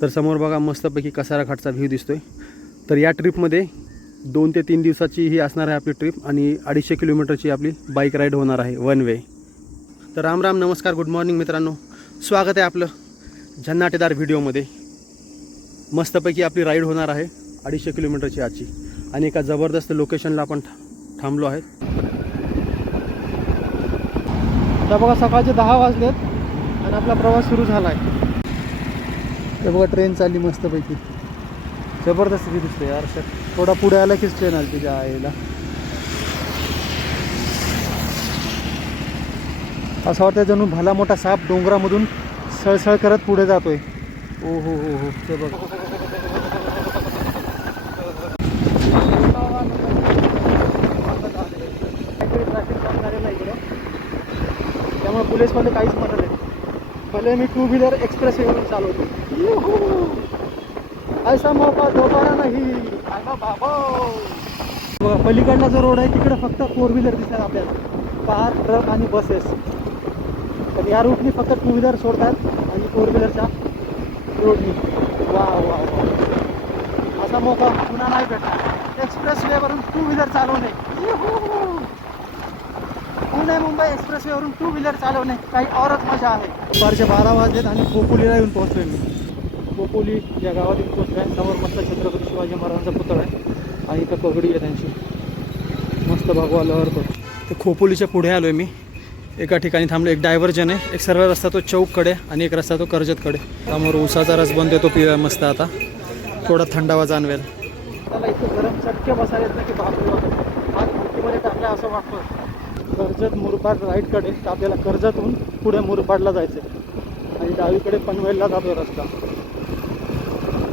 तर समोर बघा मस्तपैकी कसारा घाटचा व्ह्यू आहे तर या ट्रिपमध्ये दोन ते तीन दिवसाची ही असणार आहे आपली ट्रिप आणि अडीचशे किलोमीटरची आपली बाईक राईड होणार आहे वन वे तर राम राम नमस्कार गुड मॉर्निंग मित्रांनो. स्वागत आहे आपलं झन्नाटेदार व्हिडिओमध्ये मस्तपैकी आपली राईड होणार आहे अडीचशे किलोमीटरची आजची. आणि एका जबरदस्त लोकेशनला आपण थांबलो आहे. आता बघा सकाळचे दहा वाजलेत आणि आपला प्रवास सुरू झाला आहे ते बघा ट्रेन चालली मस्तपैकी. जबरदस्त ती दिसते यार. सर थोडा पुढे आला कीच ट्रेन आली तुझ्या आईला. असं वाटतं जणू भला मोठा साप डोंगरामधून सळसळ करत पुढे जातोय. ओ हो हो हो. ते बघ. त्यामुळे पोलीसवाले काहीच पहिले मी टू व्हीलर एक्सप्रेस वेवरून चालवतो. ऐसा मौका दोबारा नाही. आगा बाबा हो. पलीकडला जो रोड आहे तिकडे फक्त फोर व्हीलर दिसतात आपल्याला. कार ट्रक आणि बसेस तर या रूटनी फक्त टू व्हीलर सोडतात आणि फोर व्हीलरच्या रोडनी वा वा वा असा मोका पुन्हा नाही भेटणार. एक्सप्रेस वेवरून टू व्हीलर चालवणे. पुणे मुंबई एक्सप्रेस वेवरून टू व्हीलर चालवणे. काही औरच मजा आहे. दुपारचे बारा वाजलेत आणि कोपोलीला येऊन पोहोचलोय मी. कोपोली या गावात येऊन पोहोचलो आहे समोर मस्त छत्रपती शिवाजी महाराजांचा पुतळा आहे. आणि इथं पगडी आहे त्यांची. मस्त भगवा लहरतो ते खोपोलीच्या पुढे आलो आहे मी. एका ठिकाणी थांबलो. एक डायव्हर्जन आहे. एक सरळ रस्ता तो चौककडे आणि एक रस्ता तो कर्जतकडे समोर उसाचा रस बनतो तो पिऊया मस्त आता. थोडा थंडावा जाणवेल. त्याला इथं गरम चटके बसायला येत की बापरे बाप हात असं वाटतं. कर्जत मुरबाड राईटकडे तर आपल्याला कर्जतहून पुढे मुरबाडला जायचं आहे आणि डावीकडे पनवेलला जातो रस्ता.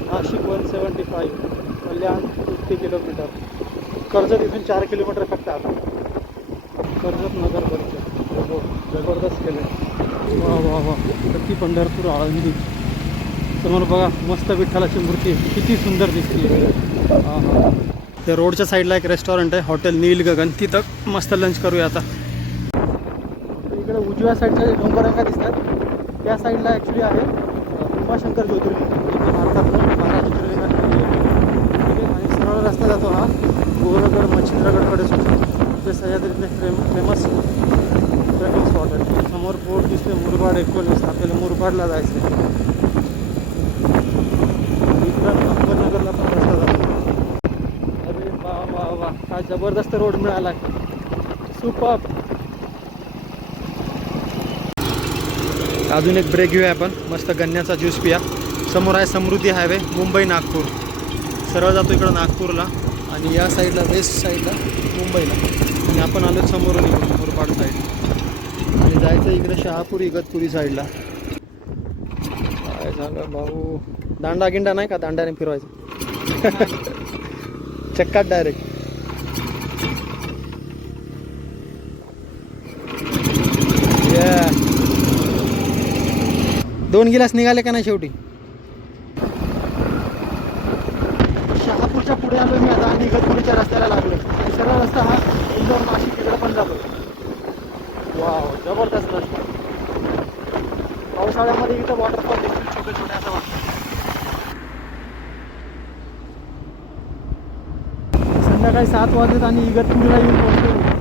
Nashik one seventy five Kalyan fifty kilometre Karjat इथून चार किलोमीटर फक्त आता. कर्जत नगर परिषद हो जबरदस्त केलं वा वा वा. प्रति पंढरपूर आळंदी. समोर बघा मस्त विठ्ठलाची मूर्ती किती सुंदर दिसते हां हां. त्या रोडच्या साईडला एक रेस्टॉरंट आहे हॉटेल नील गगन. तिथं मस्त लंच करूया आता. इकडे उजव्या साईडच्या जे डोंगरंगा दिसतात. त्या साईडला ॲक्च्युली आहे उमाशंकर ज्योतिर्लिंग भारतातलं बारा ज्योतिर्लिंगांपैकी आणि सरळ रस्ता जातो हा. गोरगड मच्छिंद्रगडकडे सुद्धा. ते सह्याद्रीतले फेम फेमस ट्रेकिंग स्पॉट आहे. समोर बोर्ड दिसते मुरबाड एकोणीस आपल्याला मुरबाडला जायचं. आहे इकडं अहमदनगरला पण रस्ता जातो अरे वा वा वा काय जबरदस्त रोड मिळाला. सुपर. अजून एक ब्रेक घेऊया आपण. मस्त गन्याचा ज्यूस पिया. समोर आहे समृद्धी हायवे मुंबई नागपूर. सरळ जातो इकडं नागपूरला आणि या साईडला वेस्ट साईडला मुंबईला. आणि आपण आलो समोरून इकडे मुरबाड साईड आणि जायचं इकडे शहापूर इगतपुरी साईडला काय सांगा भाऊ? दांडा गिंडा नाही का? दांड्याने फिरवायचं. चक्कात डायरेक्ट दोन गिलास निघाले का नाही शेवटी? शहापूरच्या पुढे आलो मी आता आणि इगतपुरीच्या रस्त्याला लागलो आणि सरळ रस्ता हा इंदोर नाशिक तिकडे पण जातो वाव जबरदस्त रस्ता. पावसाळ्यामध्ये इथं वॉटरफॉल देखील छोटे छोटे असं वाटतं. संध्याकाळी सात वाजलेत आणि इगतपुरीला येऊन पोहोचलो मी.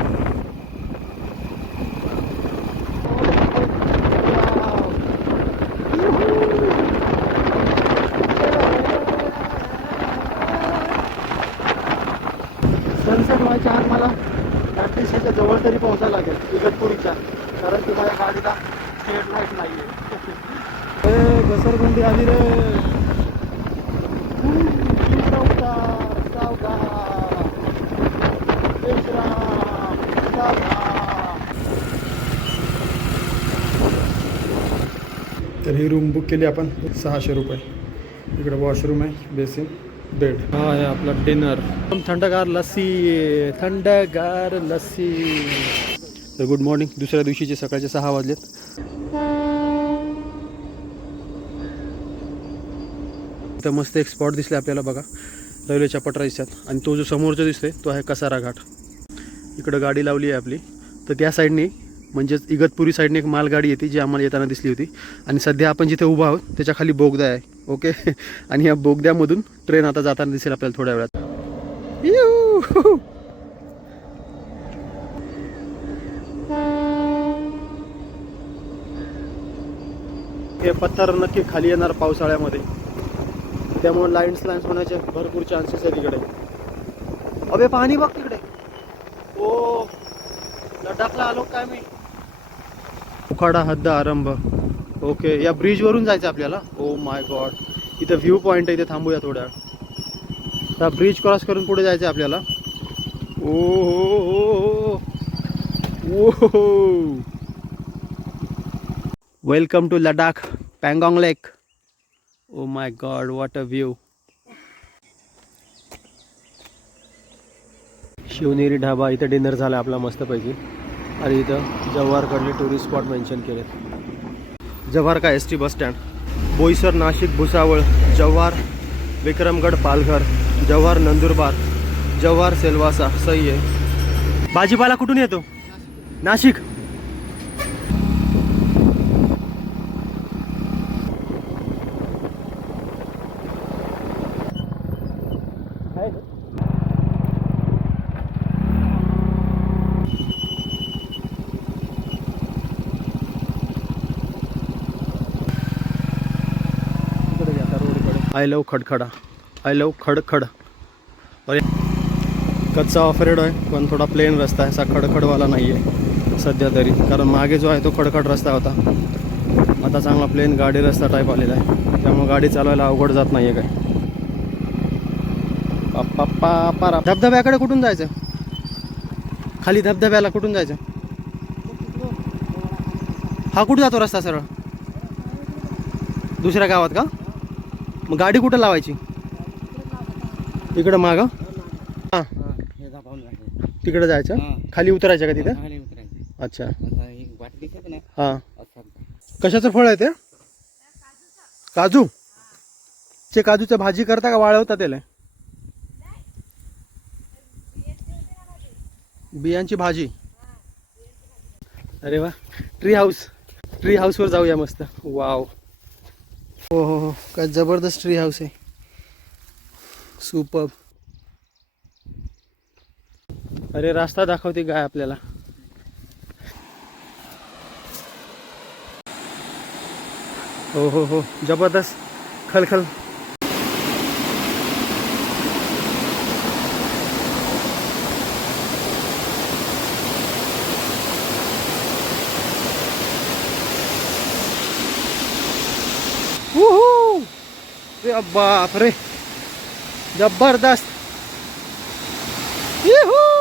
सनसेट व्हायच्या आत मला ॲटलिस्टच्या जवळ तरी पोहोचायला लागेल इगतपुरीच्या कारण की माझ्या गाडीला स्टेट लाइट नाही आहे ए रे विश्राम, सावकार. तर ही रूम बुक केली आपण. सहाशे रुपये. इकडे वॉशरूम आहे बेसिन बेड हा आहे आपला डिनर थंडगार लस्सी थंडगार लस्सी. तर गुड मॉर्निंग दुसऱ्या दिवशीचे सकाळचे सहा वाजलेत. इथं मस्त एक स्पॉट दिसले आपल्याला बघा. रेल्वेच्या पटरा दिसतात आणि तो जो समोरचा दिसतोय तो आहे कसारा घाट. इकडं गाडी लावली आहे आपली. तर त्या साईडने म्हणजेच इगतपुरी साईडने एक मालगाडी येते जी आम्हाला येताना दिसली होती. आणि सध्या आपण जिथे उभा आहोत त्याच्याखाली बोगदा आहे. ओके? आणि या बोगद्यामधून ट्रेन आता जाताना दिसेल आपल्याला थोड्या वेळात. हे पत्थर नक्की खाली येणार पावसाळ्यामध्ये. त्यामुळे लाईन्स लाईन्स होण्याचे भरपूर चान्सेस आहे तिकडे अबे पाणी बघ तिकडे. ओ लडाखला आलो काय मी? उखाडा हद्द आरंभ. ओके या ब्रिजवरून जायचं आपल्याला? ओ माय गॉड इथं व्ह्यू पॉईंट आहे इथे थांबूया थोड्या. त्या ब्रिज क्रॉस करून पुढे जायचं आपल्याला. ओ हो हो हो welcome to Ladakh Pangong lake oh my God what a view Shivneri Dhaba इथं डिनर झाला आपला मस्तपैकी. आणि इथं जव्हारकडले टुरिस्ट स्पॉट मेन्शन केलेत. जव्हार का S T bus stand Boisar Nashik Bhusawal Jawhar Vikramgad Palghar Jawhar Nandurbar Jawhar Silvassa सही आहे. भाजीपाला कुठून येतो? नाशिक. आय लव खडखडा. आय लव खडखड. अरे कच्चा ऑफरेड आहे पण थोडा प्लेन रस्ता आहे. असा खडखडवाला नाही आहे सध्या तरी. कारण मागे जो आहे तो खडखड रस्ता होता. आता चांगला प्लेन गाडी रस्ता टाईप आलेला आहे. त्यामुळे गाडी चालवायला अवघड जात नाही आहे काय पप्पा पारा धबधब्याकडे कुठून जायचं? खाली धबधब्याला कुठून जायचं? हा कुठं जातो रस्ता सरळ? दुसऱ्या गावात का? मग गाडी कुठं लावायची? इकडं माग? हां. हे. तिकडं जायचं. खाली उतरायचं का तिथे. अच्छा. हां कशाचं फळ आहे ते? काजू. चे काजूचं भाजी करता का वाळवता त्याला? बियांची भाजी. अरे वा. ट्री हाऊस ट्री हाऊसवर जाऊया मस्त. वाव हो हो हो. काय जबरदस्त ट्री हाऊस आहे. सुपर अरे रास्ता दाखवते गाय आपल्याला. हो हो हो. जबरदस्त. खलखल. अरे बाप रे जबरदस्त Yahoo!